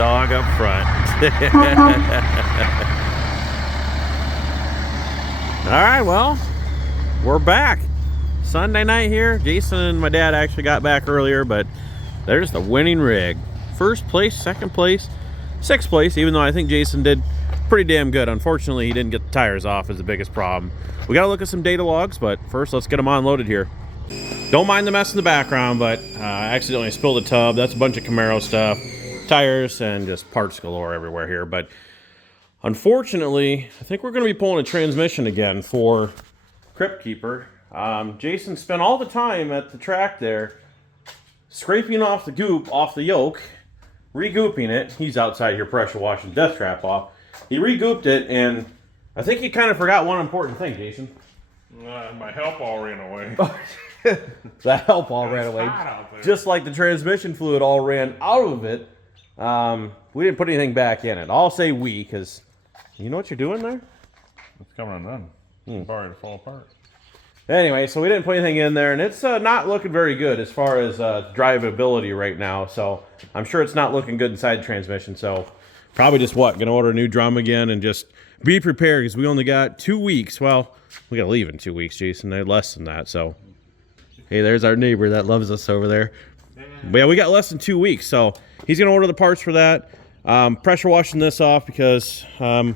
dog up front. All right, well, we're back. Sunday night here. Jason and my dad actually got back earlier, but there's the winning rig. First place, second place, sixth place, even though I think Jason did pretty damn good. Unfortunately, he didn't get the tires off is the biggest problem. We got to look at some data logs, but first let's get them unloaded here. Don't mind the mess in the background, but I accidentally spilled a tub. That's a bunch of Camaro stuff, tires, and just parts galore everywhere here. But unfortunately, I think we're going to be pulling a transmission again for Crypt Keeper. Jason spent all the time at the track there scraping off the goop off the yoke, re-gooping it. He's outside here pressure washing death trap off. He re-gooped it, and I think he kind of forgot one important thing, Jason. My help all ran away. The help all ran away. Just like the transmission fluid all ran out of it. We didn't put anything back in it. I'll say we, because you know what you're doing there? It's coming undone. Sorry to fall apart. Anyway, so we didn't put anything in there, and it's not looking very good as far as drivability right now. So I'm sure it's not looking good inside the transmission. So probably just gonna order a new drum again and just be prepared because we only got 2 weeks. Well, we gotta leave in 2 weeks, Jason. They're less than that. So hey, there's our neighbor that loves us over there. But yeah, we got less than 2 weeks, so he's gonna order the parts for that. Pressure washing this off because yeah,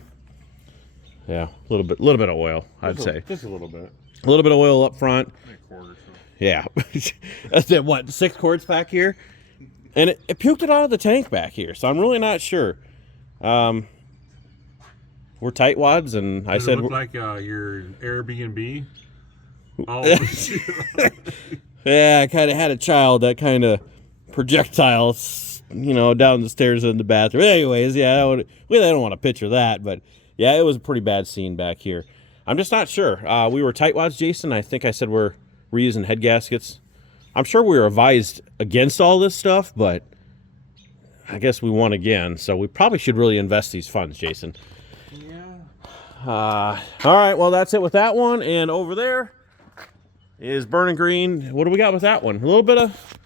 a little bit of oil, I'd say. Just a little bit. A little bit of oil up front. A quart or so. Yeah. That's it, what, 6 quarts back here? And it puked it out of the tank back here, so I'm really not sure. We're tightwads, and I said... Does it look like your Airbnb? Oh, yeah, I kind of had a child that kind of projectiles, down the stairs in the bathroom. Anyways, yeah, I don't want to picture that, but yeah, it was a pretty bad scene back here. I'm just not sure. We were tightwads, Jason. I think I said we're reusing head gaskets. I'm sure we were advised against all this stuff, but I guess we won again, so we probably should really invest these funds, Jason. yeah. All right, well, that's it with that one, and over there is burning green. What do we got with that one? A little bit of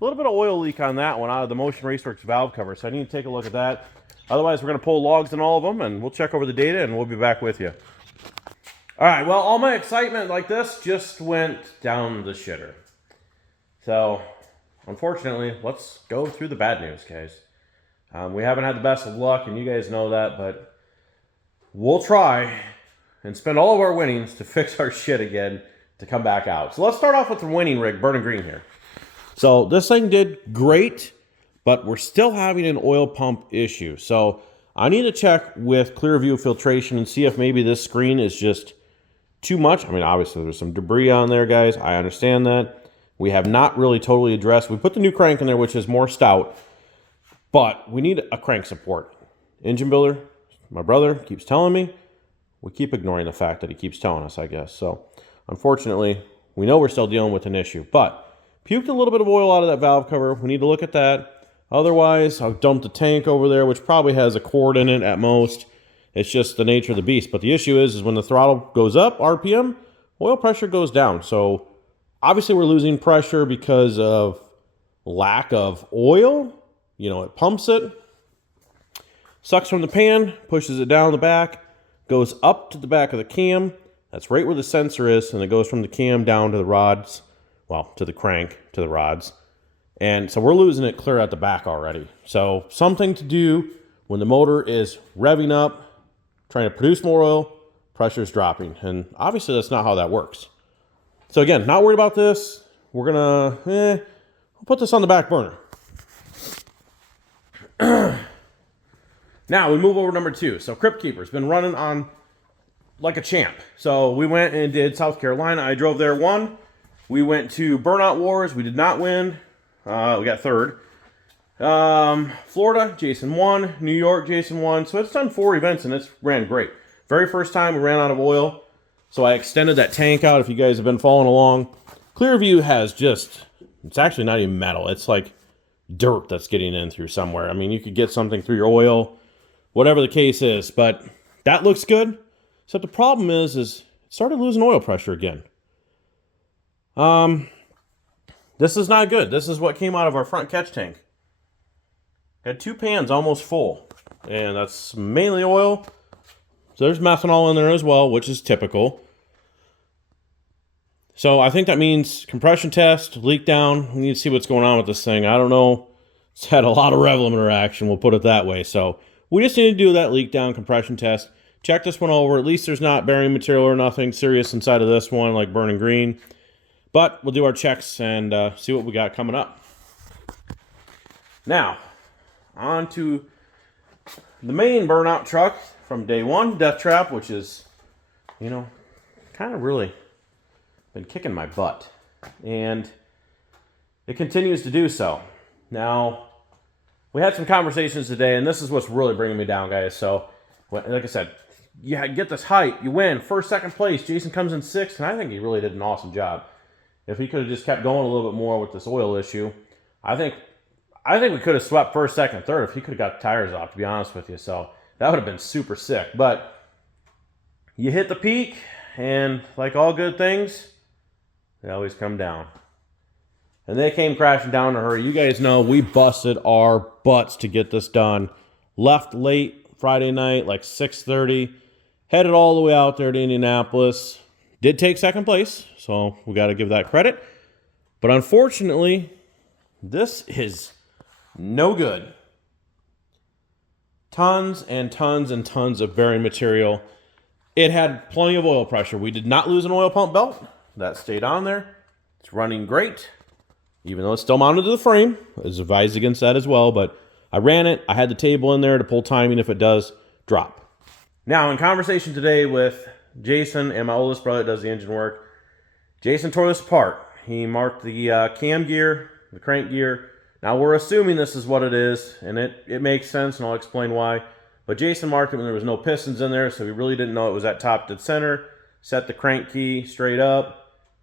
oil leak on that one out of the Motion Raceworks valve cover, so I need to take a look at that. Otherwise, we're going to pull logs on all of them, and we'll check over the data, and we'll be back with you. All right, well, all my excitement like this just went down the shitter. So, unfortunately, let's go through the bad news, guys. We haven't had the best of luck, and you guys know that, but we'll try and spend all of our winnings to fix our shit again to come back out. So let's start off with the winning rig, burning green here. So this thing did great, but we're still having an oil pump issue. So I need to check with Clearview Filtration and see if maybe this screen is just too much. I mean, obviously there's some debris on there, guys. I understand that. We have not really totally addressed. We put the new crank in there, which is more stout, but we need a crank support. Engine builder, my brother, keeps telling me. We keep ignoring the fact that he keeps telling us, I guess. So unfortunately, we know we're still dealing with an issue, but puked a little bit of oil out of that valve cover. We need to look at that. Otherwise, I've dumped a tank over there, which probably has a quart in it at most. It's just the nature of the beast. But the issue is when the throttle goes up, RPM, oil pressure goes down. So obviously we're losing pressure because of lack of oil. It pumps it, sucks from the pan, pushes it down the back, goes up to the back of the cam. That's right where the sensor is, and it goes from the cam down to the rods, well, to the crank, to the rods. And so we're losing it clear at the back already. So something to do when the motor is revving up, trying to produce more oil, pressure's dropping. And obviously that's not how that works. So again, not worried about this. We're gonna we'll put this on the back burner. Now we move over to number 2. So Crypt Keeper's been running on like a champ. So we went and did South Carolina. I drove there, won. We went to Burnout Wars. We did not win. We got 3rd. Florida, Jason won. New York, Jason won. So it's done 4 events and it's ran great. Very first time we ran out of oil. So I extended that tank out if you guys have been following along. Clearview has it's actually not even metal. It's like dirt that's getting in through somewhere. I mean, you could get something through your oil, whatever the case is, but that looks good. So the problem is it started losing oil pressure again. This is not good. This is what came out of our front catch tank. Had 2 pans almost full, and that's mainly oil. So there's methanol in there as well, which is typical. So I think that means compression test, leak down. We need to see what's going on with this thing. I don't know. It's had a lot of rev limiter action, we'll put it that way. So we just need to do that leak down compression test. Check this one over. At least there's not bearing material or nothing serious inside of this one, like burning green. But we'll do our checks and see what we got coming up. Now, on to the main burnout truck from day one, Death Trap, which is, kind of really been kicking my butt. And it continues to do so. Now, we had some conversations today, and this is what's really bringing me down, guys. So, like I said, you get this hype, you win, first, second place. Jason comes in 6th, and I think he really did an awesome job. If he could have just kept going a little bit more with this oil issue, I think we could have swept 1st, 2nd, 3rd if he could have got the tires off, to be honest with you. So that would have been super sick. But you hit the peak, and like all good things, they always come down. And they came crashing down in a hurry. You guys know we busted our butts to get this done. Left late Friday night, like 6:30. Headed all the way out there to Indianapolis. Did take 2nd place, so we got to give that credit. But unfortunately, this is no good. Tons and tons and tons of bearing material. It had plenty of oil pressure. We did not lose an oil pump belt. That stayed on there. It's running great, even though it's still mounted to the frame. I was advised against that as well, but I ran it. I had the table in there to pull timing if it does drop. Now, in conversation today with Jason and my oldest brother that does the engine work, Jason tore this apart. He marked the cam gear, the crank gear. Now, we're assuming this is what it is, and it makes sense, and I'll explain why. But Jason marked it when there was no pistons in there, so we really didn't know it was at top dead center. Set the crank key straight up.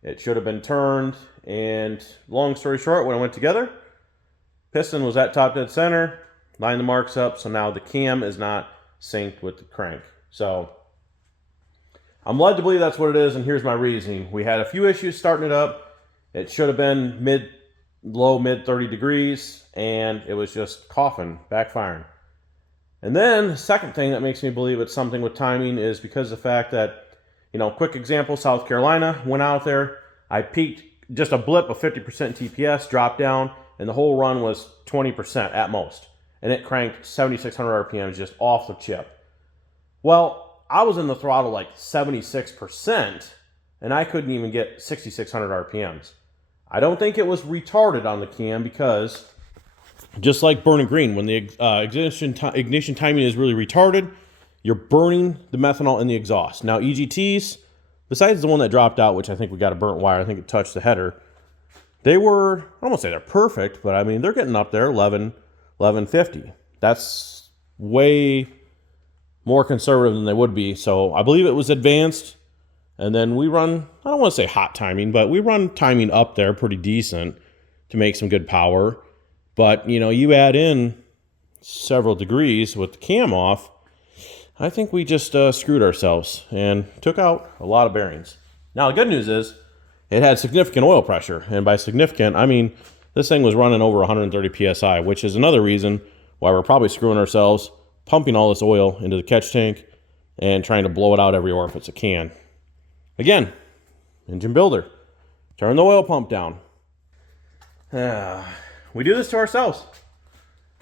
It should have been turned, and long story short, when it went together, piston was at top dead center, lined the marks up, so now the cam is not synced with the crank. So I'm led to believe that's what it is, and here's my reasoning. We had a few issues starting it up. It should have been low mid 30 degrees, and it was just coughing, backfiring. And then the second thing that makes me believe it's something with timing is because of the fact that, quick example, South Carolina, went out there. I peaked just a blip of 50% TPS, dropped down, and the whole run was 20% at most. And it cranked 7,600 RPMs just off the chip. Well, I was in the throttle like 76%, and I couldn't even get 6,600 RPMs. I don't think it was retarded on the cam because, just like burning green, when the ignition timing is really retarded, you're burning the methanol in the exhaust. Now, EGTs, besides the one that dropped out, which I think we got a burnt wire, I think it touched the header, they were, I won't say they're perfect, but I mean, they're getting up there, 1150. That's way more conservative than they would be. So I believe it was advanced. And then we run, I don't want to say hot timing, but we run timing up there pretty decent to make some good power. But, you add in several degrees with the cam off, I think we just screwed ourselves and took out a lot of bearings. Now, the good news is it had significant oil pressure. And by significant, I mean this thing was running over 130 PSI, which is another reason why we're probably screwing ourselves, pumping all this oil into the catch tank and trying to blow it out every orifice it can. Again, engine builder, turn the oil pump down. We do this to ourselves.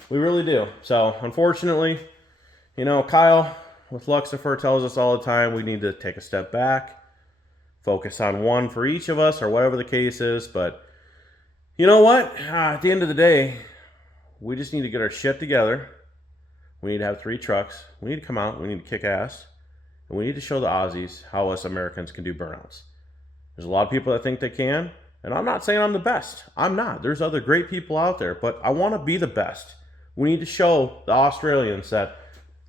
We really do. So, unfortunately, Kyle with Luxifer tells us all the time we need to take a step back, focus on one for each of us or whatever the case is. But you know what? At the end of the day, we just need to get our shit together. We need to have 3 trucks. We need to come out. We need to kick ass. And we need to show the Aussies how us Americans can do burnouts. There's a lot of people that think they can. And I'm not saying I'm the best. I'm not. There's other great people out there. But I want to be the best. We need to show the Australians that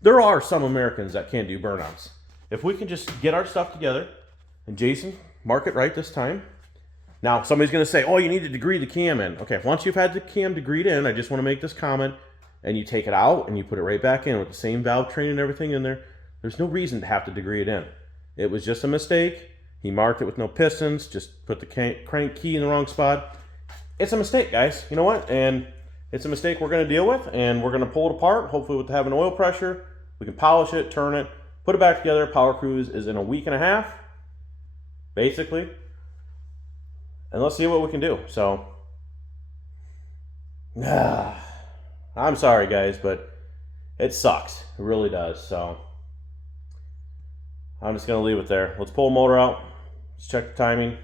there are some Americans that can do burnouts. If we can just get our stuff together, and Jason, mark it right this time. Now, somebody's going to say, oh, you need to degree the cam in. Okay, once you've had the cam degreed in, I just want to make this comment, and you take it out, and you put it right back in with the same valve train and everything in there, there's no reason to have to degree it in. It was just a mistake. He marked it with no pistons, just put the crank key in the wrong spot. It's a mistake, guys. You know what? And it's a mistake we're going to deal with, and we're going to pull it apart, hopefully with having oil pressure. We can polish it, turn it, put it back together. Power cruise is in a week and a half, basically. And let's see what we can do. So, I'm sorry, guys, but it sucks. It really does. So, I'm just going to leave it there. Let's pull the motor out. Let's check the timing.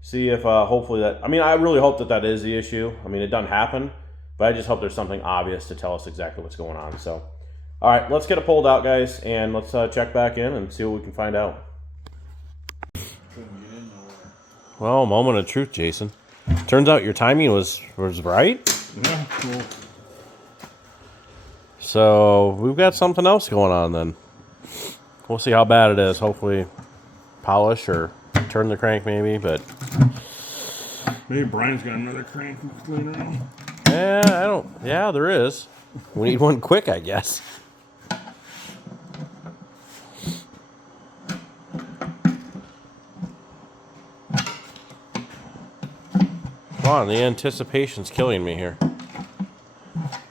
See if hopefully that, I mean, I really hope that that is the issue. I mean, it doesn't happen, but I just hope there's something obvious to tell us exactly what's going on. So, all right, let's get it pulled out, guys, and let's check back in and see what we can find out. Well, moment of truth, Jason. Turns out your timing was right. Yeah, cool. So we've got something else going on then. We'll see how bad it is. Hopefully polish or turn the crank maybe, but... Maybe Brian's got another crank laying around. Yeah, there is. We need one quick, I guess. Come on, the anticipation's killing me here.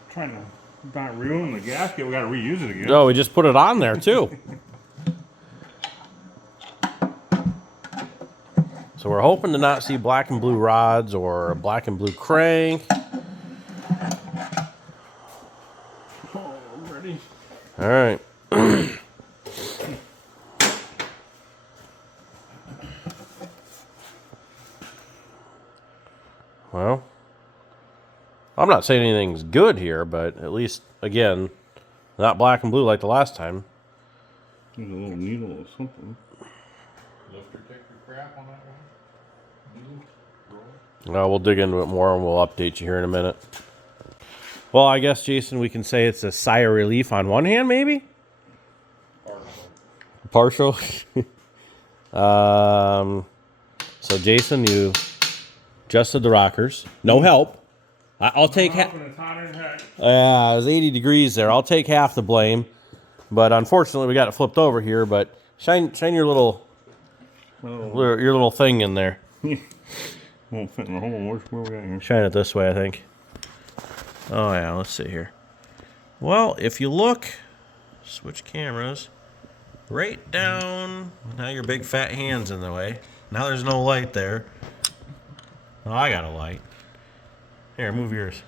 Trying to not ruin the gasket. We got to reuse it again. Oh, we just put it on there too. So we're hoping to not see black and blue rods or a black and blue crank. Oh, I'm ready. All right. Well, I'm not saying anything's good here, but at least, again, not black and blue like the last time. There's a little needle or something. Lifter kicker crap on that one? We'll dig into it more and we'll update you here in a minute. Well, I guess, Jason, we can say it's a sigh of relief on one hand, maybe? Partial? So, Jason, you adjusted the rockers. No help. I'll take half. Yeah, it was 80 degrees there. I'll take half the blame. But unfortunately, we got it flipped over here. But shine your little thing in there. Won't fit in the hole. Where we got here? Shine it this way, I think. Oh yeah, let's see here. Well, if you look, switch cameras, right down. Now your big fat hand's in the way. Now there's no light there. Oh, I got a light. Here, move yours.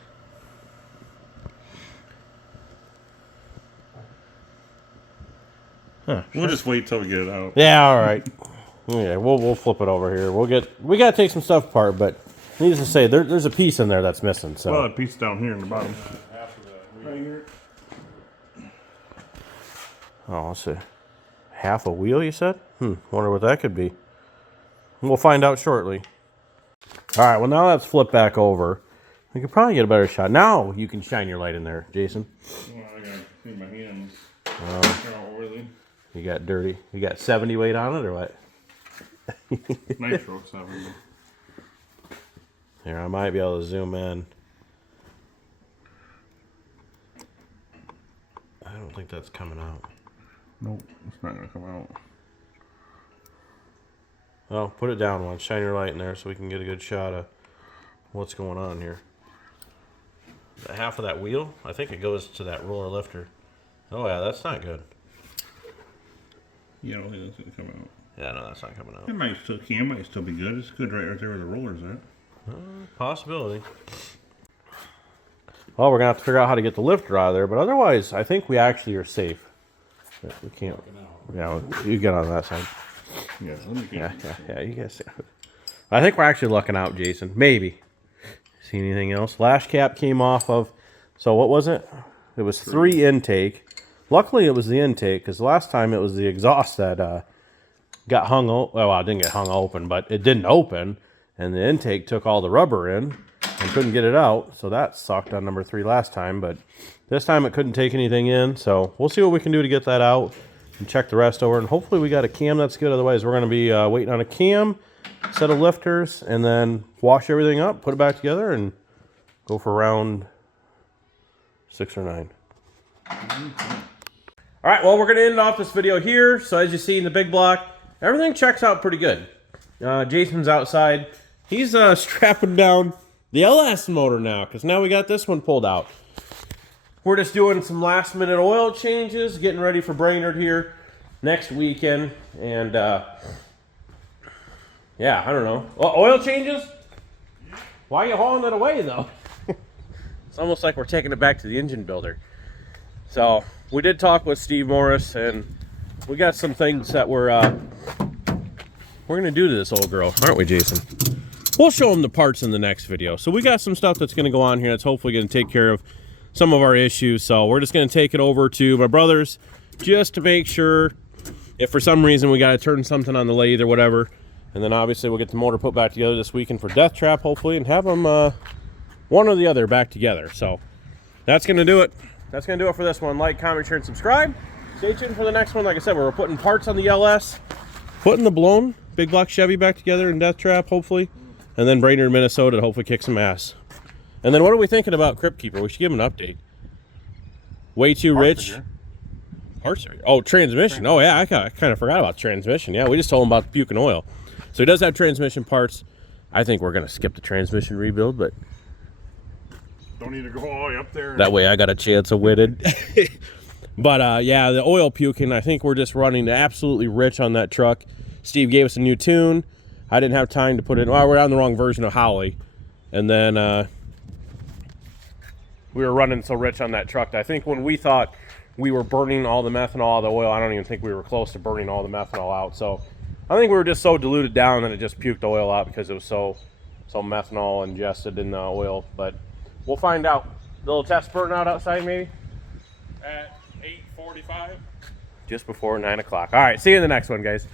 Huh. We'll just wait till we get it out. Yeah, all right. Yeah, we'll flip it over here. We gotta take some stuff apart, but needless to say, there's a piece in there that's missing. So Well, that piece down here in the bottom. Right here. oh, let's see. Half a wheel, you said? Wonder what that could be. We'll find out shortly. All right, well, now that's flipped back over. We could probably get a better shot. Now you can shine your light in there, Jason. Well, I gotta clean my hands. Oily. You got dirty. You got 70 weight on it or what? Nitro 70. Here, I might be able to zoom in. I don't think that's coming out. Nope, it's not gonna come out. Oh, put it down once. Shine your light in there so we can get a good shot of what's going on here. Half of that wheel, I think it goes to that roller lifter. Oh yeah, that's not good. Yeah, I don't think that's gonna come out. Yeah, no, that's not coming out. It might still be good. It's good right there where the roller's at. Possibility. Well, we're gonna have to figure out how to get the lifter out of there, but otherwise, I think we actually are safe. We can't. Yeah, you get on that side. Yeah, let me get Yeah, you guys. I think we're actually lucking out, Jason. Maybe. See anything else? Lash cap came off of. So what was it? It was 3 intake. Luckily, it was the intake because last time it was the exhaust that got hung. Well, it didn't get hung open, but it didn't open, and the intake took all the rubber in and couldn't get it out. So that sucked on number 3 last time, but this time it couldn't take anything in. So we'll see what we can do to get that out and check the rest over. And hopefully we got a cam that's good. Otherwise, we're going to be waiting on a cam, set of lifters, and then wash everything up, put it back together, and go for round 6 or 9. All right, well, we're going to end off this video here. So as you see in the big block, everything checks out pretty good. Jason's outside. He's strapping down the LS motor now, because now we got this one pulled out. We're just doing some last minute oil changes, getting ready for Brainerd here next weekend. And yeah, I don't know. Oil changes? Why are you hauling it away though? It's almost like we're taking it back to the engine builder. So we did talk with Steve Morris, and we got some things that we're gonna do to this old girl, aren't we, Jason? We'll show them the parts in the next video. So we got some stuff that's gonna go on here that's hopefully gonna take care of some of our issues. So we're just gonna take it over to my brother's just to make sure if for some reason we gotta turn something on the lathe or whatever. And then obviously we'll get the motor put back together this weekend for Death Trap, hopefully, and have them one or the other back together. So that's gonna do it. That's gonna do it for this one. Like, comment, share, and subscribe. Stay tuned for the next one. Like I said, we're putting parts on the LS, putting the blown big block Chevy back together in Death Trap, hopefully, and then Brainerd, Minnesota to hopefully kick some ass. And then what are we thinking about Crypt Keeper? We should give him an update. Way too rich. Parts are, oh, transmission. Oh yeah, I kind of forgot about transmission. Yeah, we just told him about the puke and oil. So he does have transmission parts. I think we're gonna skip the transmission rebuild, but Don't need to go all the way up there. that way I got a chance of winning. But yeah, the oil puking, I think we're just running absolutely rich on that truck. Steve gave us a new tune. I didn't have time to put it, well, we're on the wrong version of Holly. And then we were running so rich on that truck that I think when we thought we were burning all the methanol out of the oil, I don't even think we were close to burning all the methanol out. So I think we were just so diluted down that it just puked oil out because it was so methanol ingested in the oil. But we'll find out. The little test burn out outside maybe? At 8:45. Just before 9 o'clock. All right, see you in the next one, guys.